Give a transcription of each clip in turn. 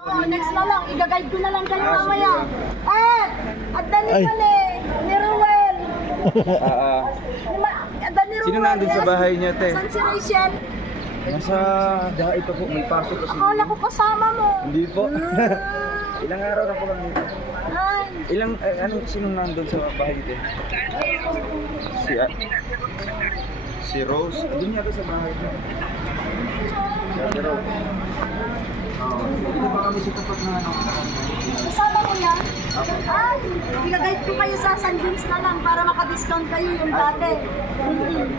Oh, next na lang, i-guide ko na lang kayo Ah, mamaya. Eh, at Dani Ay. Mali, ni Ruel. Ah, ah. At Dani Sino nandun sa bahay niya, te? Saan si Rachel? Nasa dahil pa po, may pasok kasi. Akala ko kasama mo. Hindi po. Ah, Ilang araw na po lang dito. Ay, Ilang, eh, anong sinong nandun sa bahay dito? Si, ah, si Rose. Doon yata sa bahay niya. Si Ate Rose. Kami sa tapat na ano. kasama mo yan? Ay, i-guide ko kayo sa San James na lang para maka-discount kayo yung dati. Mm.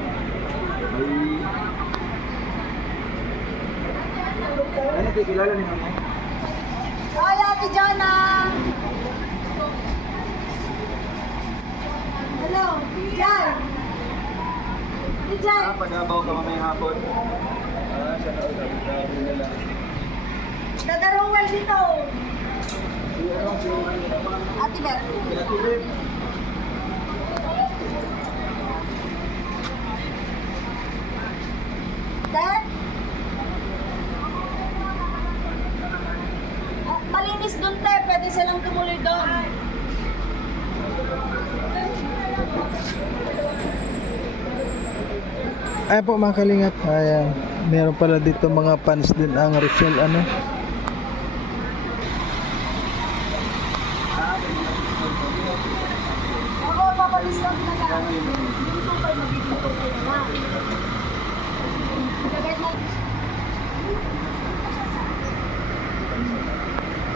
Ano, te, kilala niyo mo? Ay, Ate Jana! Hello! Ate Jai! Ah, pag-abaw ka mamaya hapon. Ah, sa loob. Sabi nila. Si Ate. Pinatulip. Te? Ah, malinis dun, te. Pwede silang tumuloy doon. Ay po mga kalingap. Ayan. Meron pala dito mga fans din ang Rachel ano. Na lang. Dito kayo magiging tuloy na. Ilagay mo.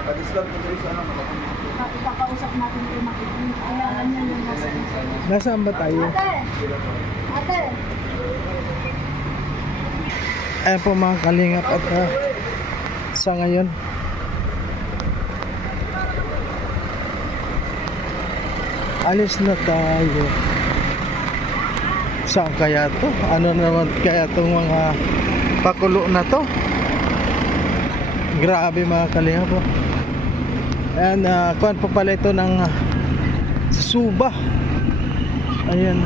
Pa-discount ko dito sa ano, natin kay Makikin. Kailangan niya yung nasa Nasaan ba tayo? Ate! Ate! Ayan po mga kalingap at ah, sa ngayon. Alis na tayo. Saan kaya to? Ano naman kaya tong mga pakulo na to? Grabe mga kalingap po. Ayan, uh, kuhan pa pala ito ng ah, Suba. Ayan.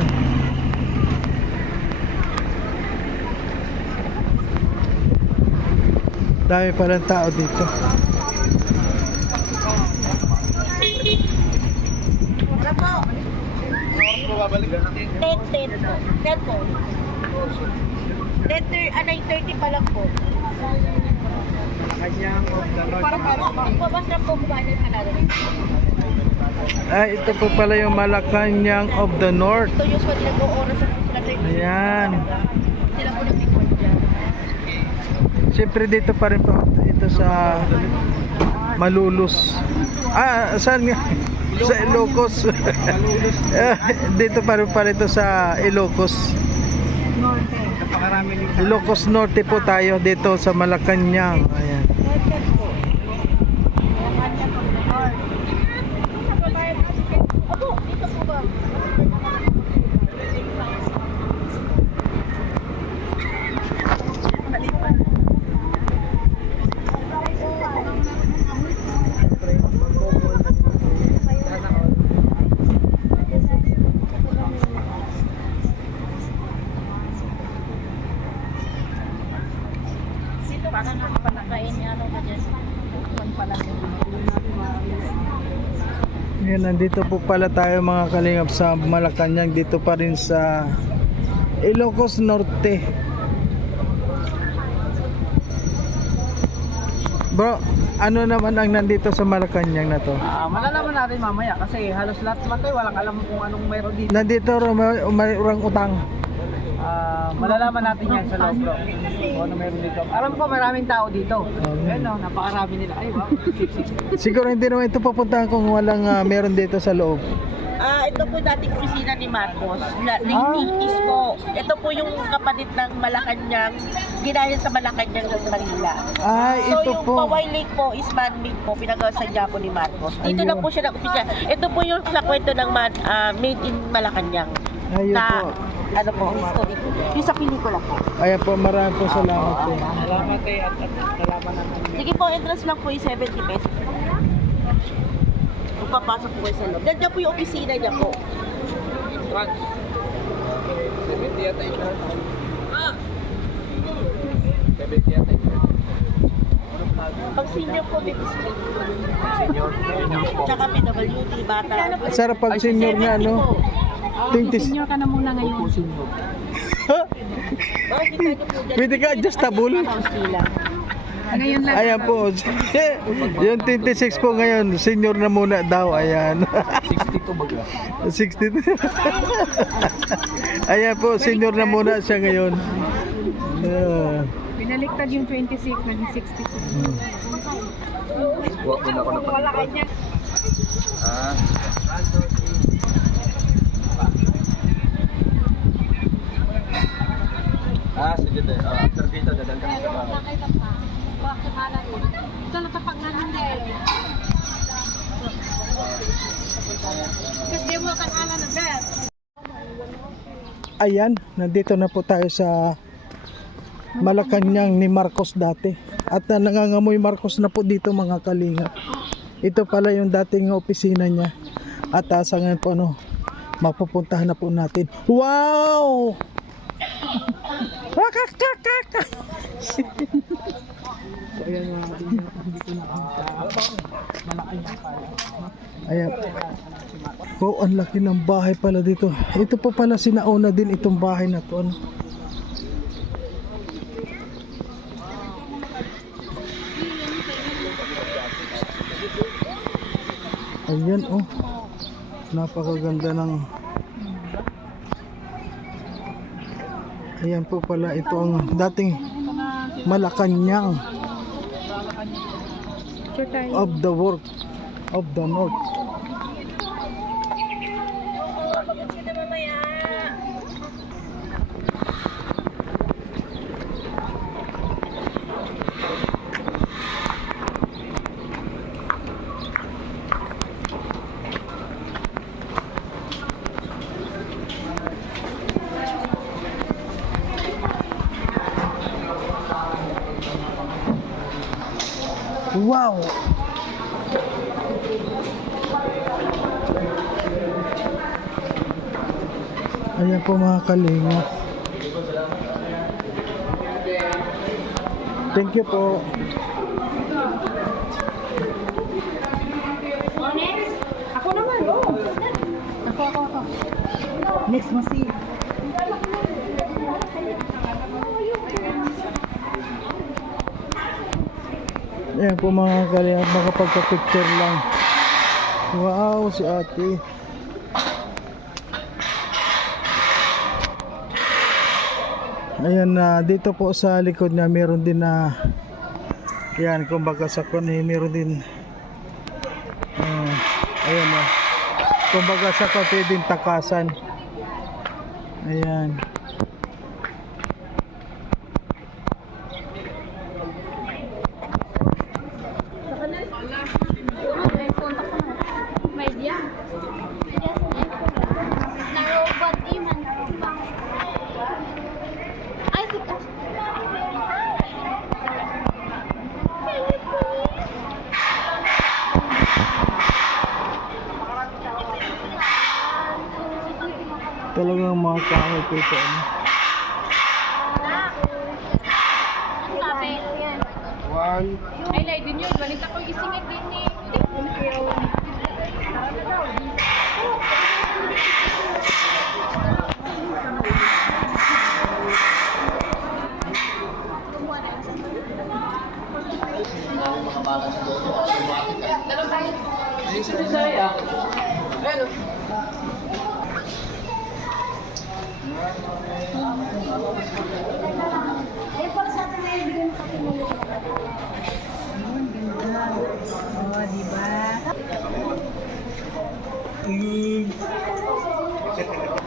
Dami palang tao dito. Ano po? 10, 10 po. 10 po. 10, thir- ah, 9.30 pa lang po. Parang babas na po kumain ng halala. Ay, ito po pala yung Malacanang of the North. Ito usually nag-o-oras sa sila. Ayan. Sila po dyan. Siyempre dito pa rin po ito sa Malulus. Ah, saan nga? Sa Ilocos. Dito pa rin pala ito sa Ilocos. Yung Ilocos Norte po tayo dito sa Malacanang. Ayan. Opo, dito po ba? Parang napalakain niya ano na dyan. Kung pala Ayan, nandito po pala tayo mga kalingap sa Malacanang. Dito pa rin sa Ilocos Norte. Bro, ano naman ang nandito sa Malacanang na to? Ah, malalaman natin mamaya kasi halos lahat naman tayo walang alam kung anong meron dito. Nandito ro may, may urang utang. Ah, malalaman natin yan sa loob bro. Kung ano meron dito. Alam ko maraming tao dito. Ayun no, napakarami nila. Ay wow, sip-sip. Siguro hindi naman ito papuntahan kung walang ah, meron dito sa loob. Ah, ito po dating kusina ni Marcos. Na, Linitis po. Ito po yung kapatid ng Malacanang, ginahit sa Malacanang ng Manila. Ay, So ito yung po. Paway Lake po is man-made po, pinagasadya po ni Marcos. Dito Ayun. lang po siya nag-umpisa. Ito po yung sa kwento ng man, ah, made in Malacanang. Ayun na, po. ano po, history. Yung sa pelikula po. Ayan po, maraming po salamat po. Salamat eh at, at nalaman natin. Sige po, entrance lang po yung 70 pesos. Kung papasok po kayo sa loob. Nandiyan po yung opisina niya po. Trans. 70 yata yung Ah! 70 yata yung Pag senior po, 26. Senior. Senior po. Tsaka PWD, bata. Sarap pag senior nga, no? 20. Senior ka na muna ngayon. Pwede ka adjustable. Ngayon lang. Ayan po. yung 26 po ngayon, senior na muna daw. Ayan. 62 baga. 62. Ayan po, senior na muna siya ngayon. Ah. Pinaliktad yung 26, naging 62. Huwag mo na ako na Ah. Ah, sige tayo. Ah, after dito, dadal kami sa bahay. Ito na kapag nanandel. Kasi mo kanala na dad. Ayan, nandito na po tayo sa Malacanang ni Marcos dati. At uh, nangangamoy Marcos na po dito mga kalinga. Ito pala yung dating opisina niya. At uh, sa ngayon po ano, mapupuntahan na po natin. Wow! Wakakakaka! Ayan. Oh, ang laki ng bahay pala dito. Ito po pala sinauna din itong bahay na to. Ano? Ayan oh. Napakaganda ng Ayan po pala ito ang dating Malacanang of the world of the north. Wow! Ayan po mga kalinga. Thank you po. Ako naman, oh. Ako, ako, ako. Next mo si. Ayan po mga kalinga. Makapagka-picture lang. Wow, si ate. Ayan na dito po sa likod niya meron din na yan kumbaga sa kon eh, meron din uh, ayan na kumbaga sa kon pwedeng takasan. Ayan May diyan. Na robot di man ba? Ay, si Cash. talagang mga せの。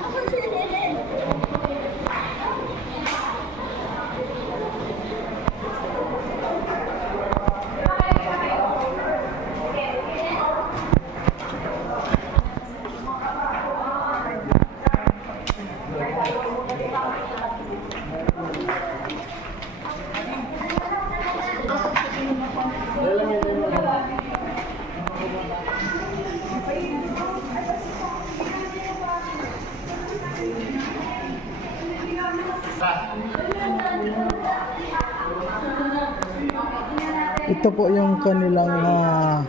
Ito po yung kanilang uh,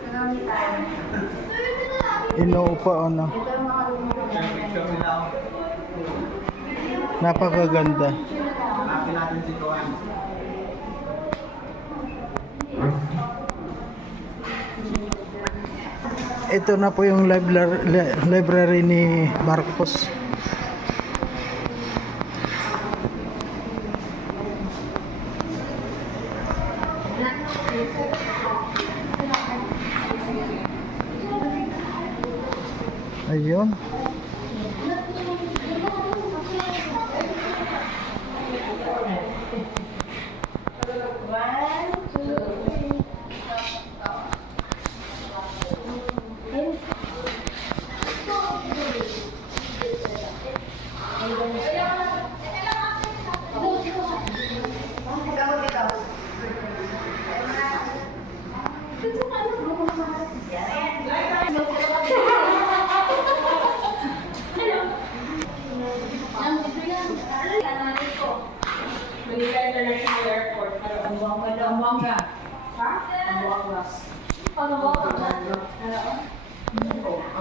inuupa ano. Napakaganda. Hanapin natin si Tuan. Ito na po yung library ni Marcos.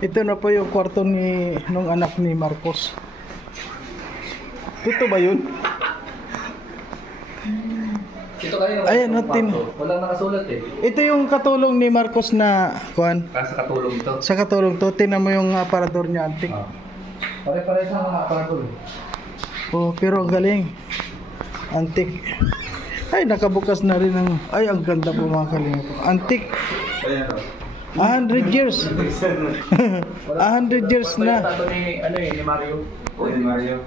Ito na po yung kwarto ni nung anak ni Marcos. Ito ba yun? Ito kayo Ayan, no, tin- Walang nakasulat eh. Ito yung katulong ni Marcos na kuan. Kasa katulong ito. Sa katulong to, tinan mo yung aparador niya antik. Ah. Pare-pare sa mga aparato. Oh, pero ang galing. Antik. Ay, nakabukas na rin ang... Ay, ang ganda po mga kalinga. Antik. Ayan o. A hundred years. A hundred years na. Ano eh, ni Mario. O, ni Mario.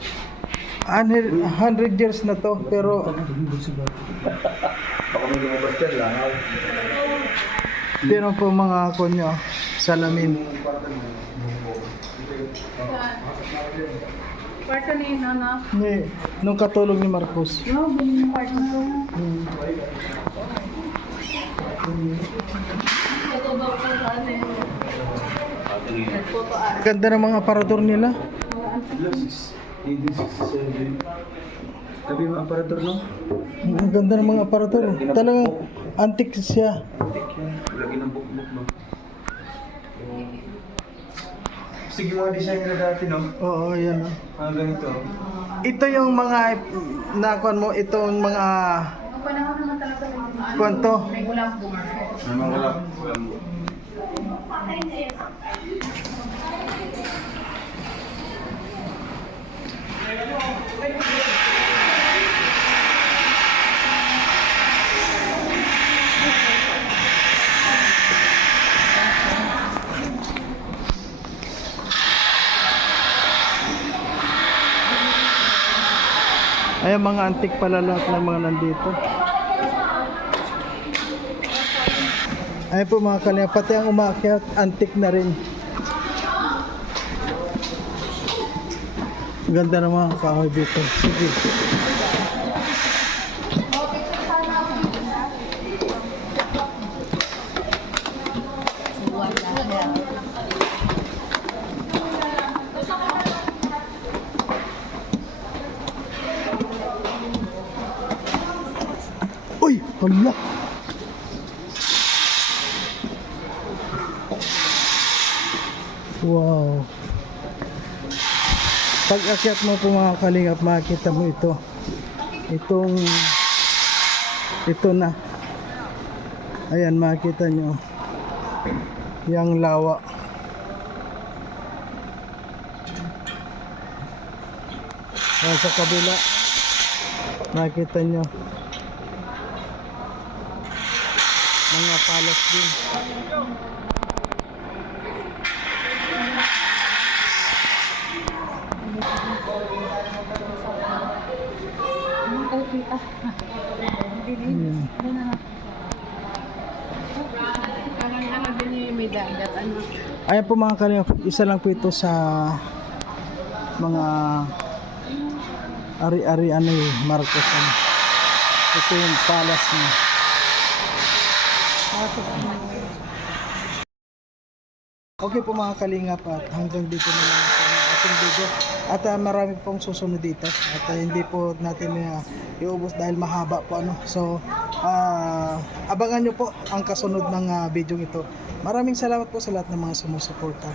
A hundred- a hundred years na to. Pero Baka may lumabas dyan lang. pero po mga konyo, salamin. Kwarto ni Nana. Ni, nung katulong ni Marcos. No, ganyan yung kwarto to. Hmm. Ganda ng mga aparador nila. 1867. Tabi mo aparator no? Ang ganda ng mga aparador. Talagang antik siya. Lagi ng book-book no? Sige mga design na dati no? Oo, yan. Mga ganito. Ito yung mga nakuan mo, itong mga panahon naman talaga may mga kwanto. may ulang bunga. May mga walang walang Ay, mga antik pala lahat ng mga nandito. Ay po mga kalinga, pati ang umakyat, antik na rin. Ganda ng mga kahoy dito. Sige. Uy, hala. Wow. Pag akyat mo po mga kalingap, makikita mo ito. Itong ito na. Ayan, makikita nyo. Yang lawa. Ayan, sa kabila. Makikita nyo. Mga palas din. Yung. Ano? Ayan po mga kalingap, isa lang po ito sa mga ari-ari ano eh, Marcos ano. Ito yung palace niya. Okay po mga kalingap at hanggang dito na lang po ang ating video. At ah, marami pong susunod dito at ah, hindi po natin uh, iubos dahil mahaba po ano. So ah, abangan nyo po ang kasunod ng ah, video ito. Maraming salamat po sa lahat ng mga sumusuporta.